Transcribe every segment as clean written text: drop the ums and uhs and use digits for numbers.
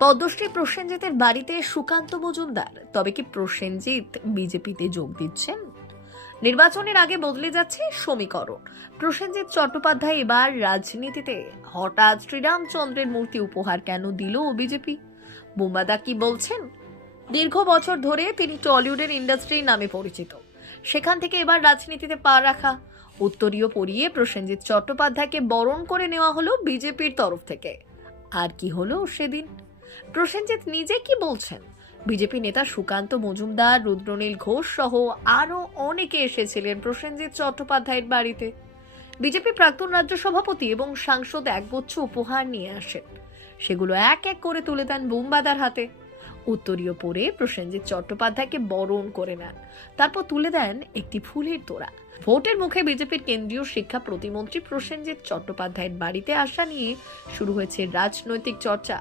পদ্মশ্রী প্রসেনজিতের বাড়িতে সুকান্ত মজুমদার। তবে কি প্রসেনজিৎ বিজেপিতে যোগ দিচ্ছেন? নির্বাচনের আগে বদলে যাচ্ছে সমীকরণ। প্রসেনজিৎ চট্টোপাধ্যায় এবার রাজনীতিতে। হঠাৎ শ্রীরামচন্দ্রের মূর্তি উপহার কেন দিল বিজেপি? বুম্বাদা কি বলছেন? দীর্ঘ বছর ধরে তিনি টলিউডের ইন্ডাস্ট্রির নামে পরিচিত। সেখান থেকে এবার রাজনীতিতে পা রাখা। উত্তরীয় পরিয়ে প্রসেনজিৎ চট্টোপাধ্যায়কে বরণ করে নেওয়া হলো বিজেপির তরফ থেকে। আর কি হলো সেদিন? প্রসেনজিৎ নিজে কি বলছেন? বিজেপি নেতা সুকান্ত মজুমদার, রুদ্রনীল ঘোষ সহ আরো অনেকে এসেছিলেন প্রসেনজিৎ চট্টোপাধ্যায়ের বাড়িতে। বিজেপি প্রাক্তন রাজ্য সভাপতি এবং সাংসদ একগুচ্ছ উপহার নিয়ে আসেন। সেগুলো এক এক করে তুলে দেন বুম্বাদার হাতে। উত্তরীয় পরে প্রসেনজিৎ চট্টোপাধ্যায়কে বরণ করে নেন। তারপর তুলে দেন একটি ফুলের তোড়া। ভোটের মুখে বিজেপির কেন্দ্রীয় শিক্ষা প্রতিমন্ত্রী প্রসেনজিৎ চট্টোপাধ্যায়ের বাড়িতে আসা নিয়ে শুরু হয়েছে রাজনৈতিক চর্চা।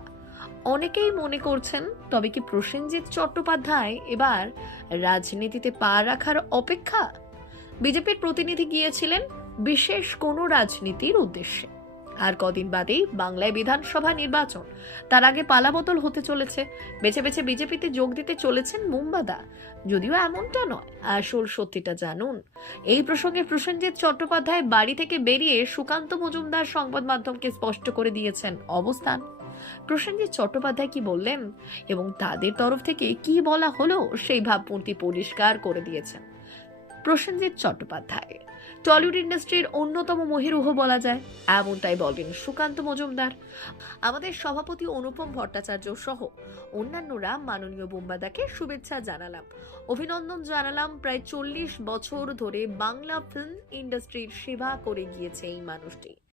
অনেকেই মনে করছেন, তবে কি প্রসেনজিৎ চট্টোপাধ্যায় এবার রাজনীতিতে পা রাখার অপেক্ষা? বিজেপির প্রতিনিধি গিয়েছিলেন বিশেষ কোনো রাজনীতির উদ্দেশ্যে। আর কদিন বাদেই বাংলায় বিধানসভা নির্বাচন। তার আগে পালাবদল হতে চলেছে। বেছে বেছে বিজেপিতে যোগ দিতে চলেছেন মুম্বাদা। যদিও এমনটা নয়, আসল সত্যিটা জানুন। এই প্রসঙ্গে প্রসেনজিৎ চট্টোপাধ্যায় বাড়ি থেকে বেরিয়ে সুকান্ত মজুমদার সংবাদ মাধ্যমকে স্পষ্ট করে দিয়েছেন অবস্থান। প্রসেনজিৎ চট্টোপাধ্যায় কি বললেন এবং তাদের তরফ থেকে কি বলা হলো সেই ভাবমূর্তি পরিষ্কার করে দিয়েছেন প্রসেনজিৎ চট্টোপাধ্যায়। টলিউড ইন্ডাস্ট্রির অন্যতম মহিরুহ বলা যায়, এমনটাই বলেন সুকান্ত মজুমদার। আমাদের সভাপতি অনুপম ভট্টাচার্য সহ অন্যান্যরা মাননীয় বুম্বাদাকে শুভেচ্ছা জানালাম, অভিনন্দন জানালাম। প্রায় 40 বছর ধরে বাংলা ফিল্ম ইন্ডাস্ট্রির সেবা করে গিয়েছে এই মানুষটি।